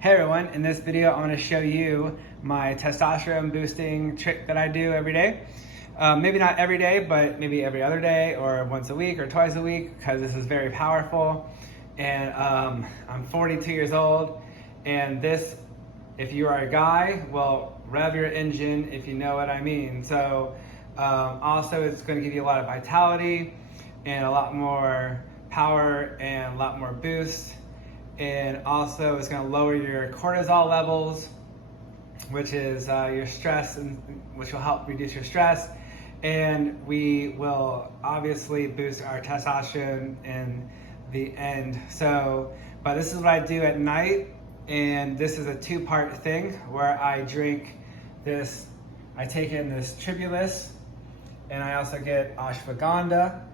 Hey everyone, in this video I want to show you my testosterone boosting trick that I do every day. Maybe not every day, but maybe every other day or once a week or twice a week, because this is very powerful. And I'm 42 years old, and this, if you are a guy, will rev your engine, if you know what I mean. So also it's going to give you a lot of vitality and a lot more power and a lot more boost. And also it's going to lower your cortisol levels, which is your stress, and which will help reduce your stress. And we will obviously boost our testosterone in the end. So, but this is what I do at night, and this is a two-part thing where I drink this. I take in this tribulus, and I also get ashwagandha,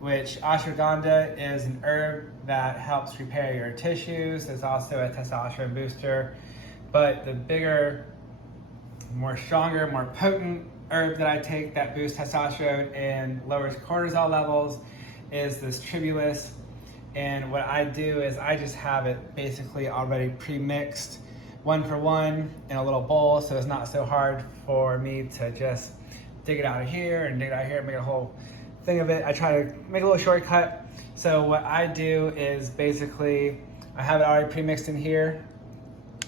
which ashwagandha is an herb that helps repair your tissues. It's also a testosterone booster. But the bigger, more stronger, more potent herb that I take that boosts testosterone and lowers cortisol levels is this tribulus. And what I do is I just have it basically already pre-mixed, 1 for 1 in a little bowl, so it's not so hard for me to just dig it out of here and dig it out of here and make a whole thing of it. I try to make a little shortcut. So what I do is basically I have it already pre-mixed in here,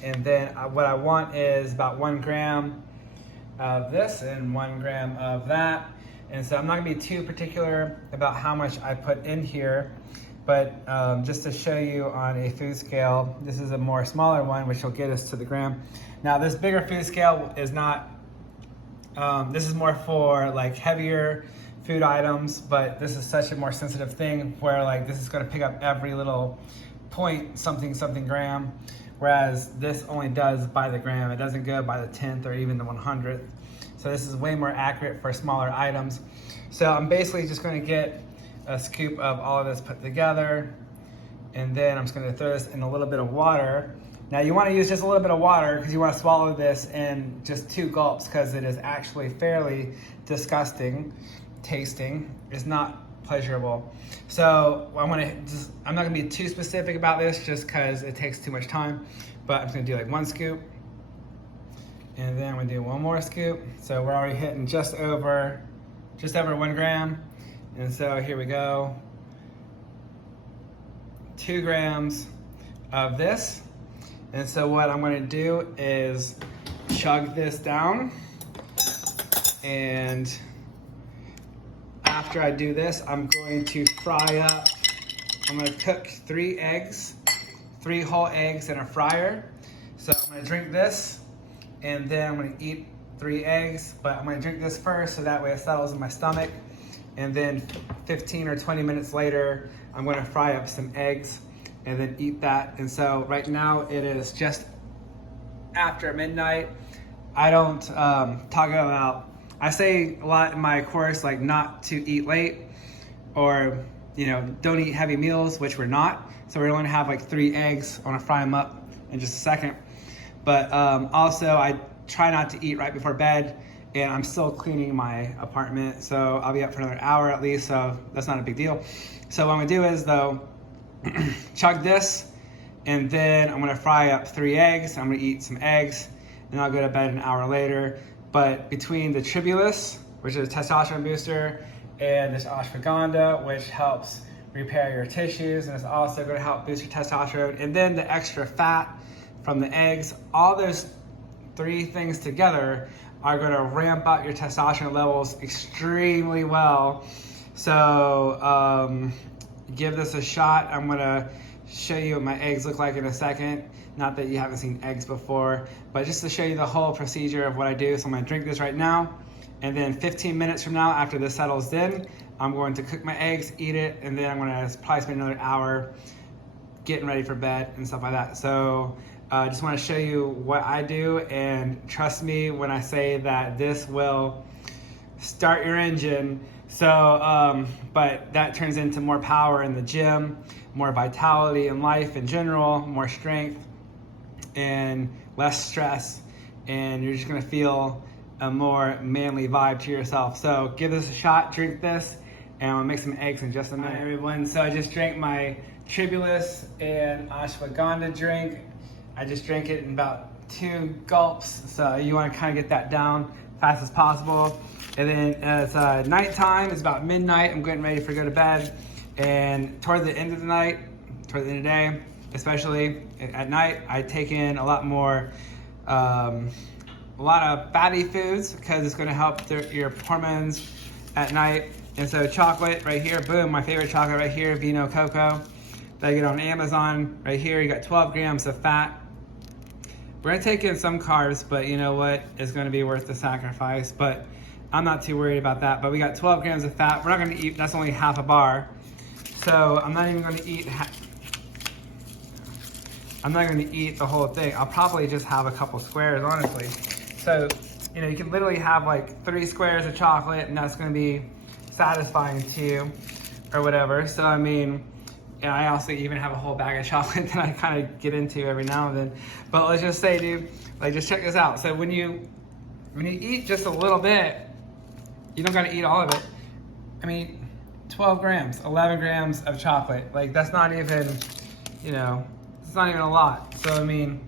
and then what I want is about 1 gram of this and 1 gram of that. And so I'm not gonna be too particular about how much I put in here, but just to show you on a food scale, this is a more smaller one, which will get us to the gram. Now this bigger food scale is not, this is more for like heavier food items, but this is such a more sensitive thing where like this is going to pick up every little point something gram, whereas this only does by the gram. It doesn't go by the 10th or even the 100th. So this is way more accurate for smaller items. So I'm basically just going to get a scoop of all of this put together, and then I'm just going to throw this in a little bit of water. Now you want to use just a little bit of water because you want to swallow this in just 2 gulps, because it is actually fairly disgusting tasting. It's not pleasurable. So I'm not gonna be too specific about this just because it takes too much time, but I'm just gonna do like 1 scoop, and then I'm gonna do 1 more scoop. So we're already hitting just over 1 gram. And so here we go, 2 grams of this. And so what I'm gonna do is chug this down, and after I do this, I'm going to fry up, I'm gonna cook 3 eggs, 3 whole eggs in a fryer. So I'm gonna drink this, and then I'm gonna eat 3 eggs, but I'm gonna drink this first so that way it settles in my stomach. And then 15 or 20 minutes later, I'm gonna fry up some eggs and then eat that. And so right now it is just after midnight. I don't talk about, I say a lot in my course, like not to eat late, or don't eat heavy meals, which we're not. So we're going to have like 3 eggs. I want to fry them up in just a second. But also I try not to eat right before bed, and I'm still cleaning my apartment, so I'll be up for another hour at least, so that's not a big deal. So what I'm gonna do is though, chug this, and then I'm gonna fry up 3 eggs. I'm gonna eat some eggs, and I'll go to bed an hour later. But between the tribulus, which is a testosterone booster, and this ashwagandha, which helps repair your tissues, and it's also going to help boost your testosterone, and then the extra fat from the eggs, all those 3 things together are going to ramp up your testosterone levels extremely well. So give this a shot. I'm going to show you what my eggs look like in a second. Not that you haven't seen eggs before, but just to show you the whole procedure of what I do. So I'm gonna drink this right now, and then 15 minutes from now, after this settles in, I'm going to cook my eggs, eat it, and then I'm gonna probably spend another hour getting ready for bed and stuff like that. So I just wanna show you what I do, and trust me when I say that this will start your engine. So, but that turns into more power in the gym, more vitality in life in general, more strength, and less stress, and you're just gonna feel a more manly vibe to yourself. So give this a shot, drink this, and I'm gonna make some eggs in just a minute. Hi everyone, so I just drank my tribulus and ashwagandha drink. I just drink it in about 2 gulps. So you want to kind of get that down fast as possible. And then it's nighttime, it's about midnight, I'm getting ready to go to bed. And toward the end of the night, toward the end of the day, especially at night, I take in a lot of fatty foods because it's going to help your hormones at night. And so chocolate right here, boom, my favorite chocolate right here, Vino Coco, that I get on Amazon. Right here, you got 12 grams of fat. We're gonna take in some carbs, but you know what? It's gonna be worth the sacrifice, but I'm not too worried about that. But we got 12 grams of fat. We're not gonna eat, that's only half a bar. So I'm not even gonna eat the whole thing. I'll probably just have a couple squares, honestly. So, you know, you can literally have like 3 squares of chocolate and that's gonna be satisfying to you or whatever. So, I mean, yeah, I also even have a whole bag of chocolate that I kind of get into every now and then. But let's just say, dude, like just check this out. So when you eat just a little bit, you don't gotta eat all of it. I mean, 12 grams, 11 grams of chocolate. Like that's not even, you know, it's not even a lot. So I mean,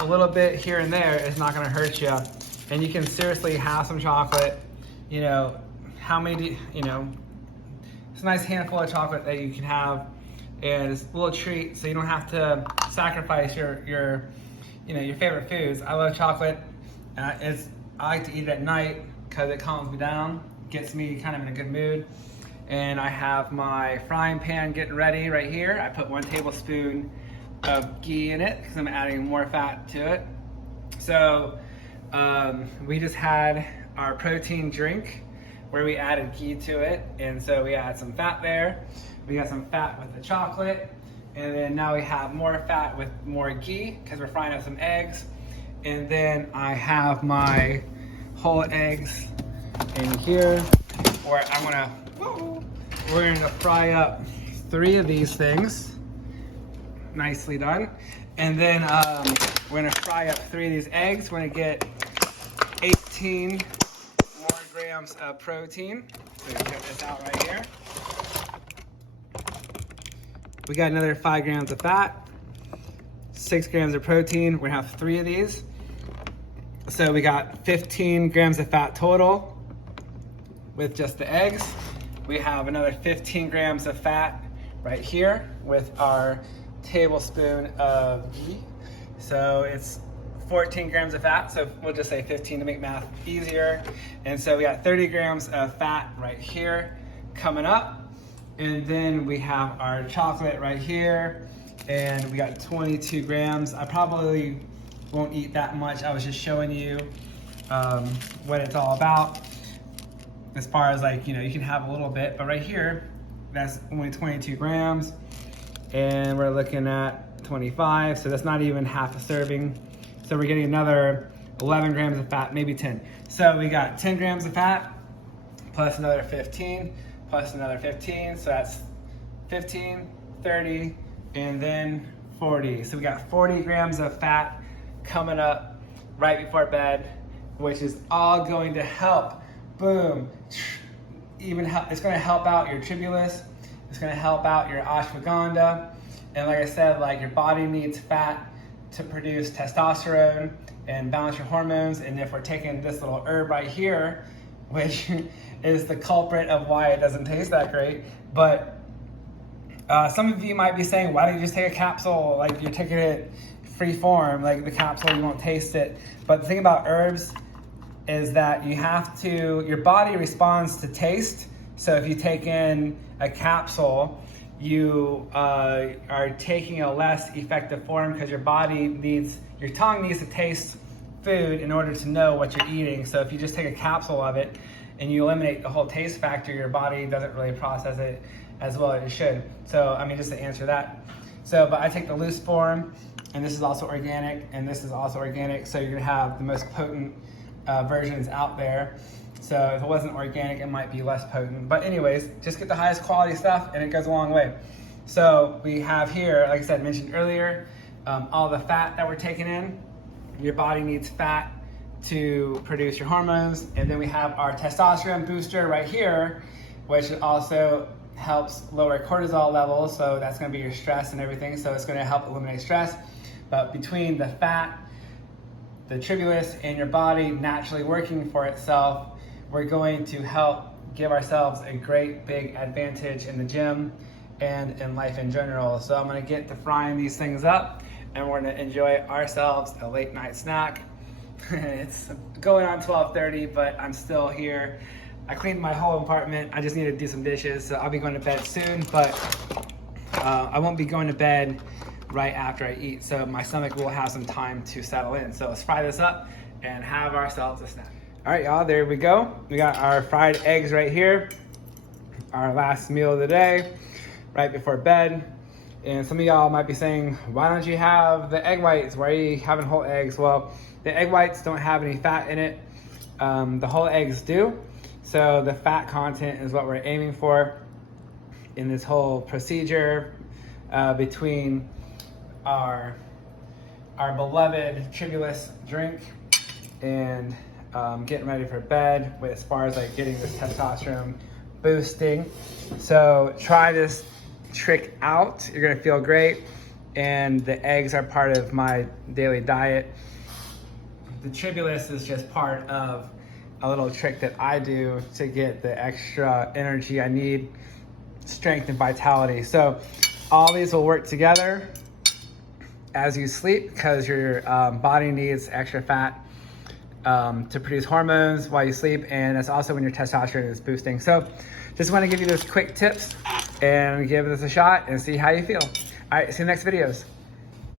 a little bit here and there is not gonna hurt you. And you can seriously have some chocolate, you know, how many, you know, it's a nice handful of chocolate that you can have, and it's a little treat, so you don't have to sacrifice your favorite foods. I love chocolate. I like to eat it at night because it calms me down, gets me kind of in a good mood. And I have my frying pan getting ready right here. I put 1 tablespoon of ghee in it because I'm adding more fat to it. So we just had our protein drink where we added ghee to it, and so we add some fat there. We got some fat with the chocolate, and then now we have more fat with more ghee because we're frying up some eggs. And then I have my whole eggs in here, where we're gonna fry up 3 of these things. Nicely done. And then we're gonna fry up 3 of these eggs. We're gonna get 18 more grams of protein. So you check this out right here. We got another 5 grams of fat, 6 grams of protein. We're gonna have 3 of these. So we got 15 grams of fat total with just the eggs. We have another 15 grams of fat right here with our tablespoon of ghee. So it's 14 grams of fat, so we'll just say 15 to make math easier. And so we got 30 grams of fat right here coming up. And then we have our chocolate right here, and we got 22 grams. I probably won't eat that much. I was just showing you what it's all about. As far as like, you know, you can have a little bit, but right here, that's only 22 grams. And we're looking at 25, so that's not even half a serving. So we're getting another 11 grams of fat, maybe 10. So we got 10 grams of fat, plus another 15, plus another 15. So that's 15, 30, and then 40. So we got 40 grams of fat coming up right before bed, which is all going to help, boom, it's gonna help out your tribulus, it's gonna help out your ashwagandha. And like I said, like your body needs fat to produce testosterone and balance your hormones. And if we're taking this little herb right here, which is the culprit of why it doesn't taste that great, but some of you might be saying, why don't you just take a capsule? Like you're taking it free form, like the capsule, you won't taste it. But the thing about herbs is that you have to, your body responds to taste. So if you take in a capsule, you are taking a less effective form because your tongue needs to taste food in order to know what you're eating. So if you just take a capsule of it and you eliminate the whole taste factor, your body doesn't really process it as well as it should. So, I mean, just to answer that. So, but I take the loose form, and this is also organic, and this is also organic. So you're gonna have the most potent versions out there. So if it wasn't organic, it might be less potent. But anyways, just get the highest quality stuff and it goes a long way. So we have here, like I said, mentioned earlier, all the fat that we're taking in. Your body needs fat to produce your hormones. And then we have our testosterone booster right here, which also helps lower cortisol levels. So that's gonna be your stress and everything. So it's gonna help eliminate stress. But between the fat, the tribulus in your body naturally working for itself, we're going to help give ourselves a great big advantage in the gym and in life in general. So I'm gonna get to frying these things up and we're gonna enjoy ourselves a late night snack. It's going on 12:30, but I'm still here. I cleaned my whole apartment. I just need to do some dishes, so I'll be going to bed soon, but I won't be going to bed right after I eat, so my stomach will have some time to settle in. So let's fry this up and have ourselves a snack. All right, y'all, there we go. We got our fried eggs right here, our last meal of the day, right before bed. And some of y'all might be saying, why don't you have the egg whites? Why are you having whole eggs? Well, the egg whites don't have any fat in it. The whole eggs do. So the fat content is what we're aiming for in this whole procedure between our beloved tribulus drink and getting ready for bed as far as like getting this testosterone boosting. So try this trick out. You're gonna feel great. And the eggs are part of my daily diet. The tribulus is just part of a little trick that I do to get the extra energy I need, strength and vitality. So all these will work together as you sleep because your body needs extra fat to produce hormones while you sleep, and that's also when your testosterone is boosting. So just want to give you those quick tips and give this a shot and see how you feel. All right, see you in the next videos.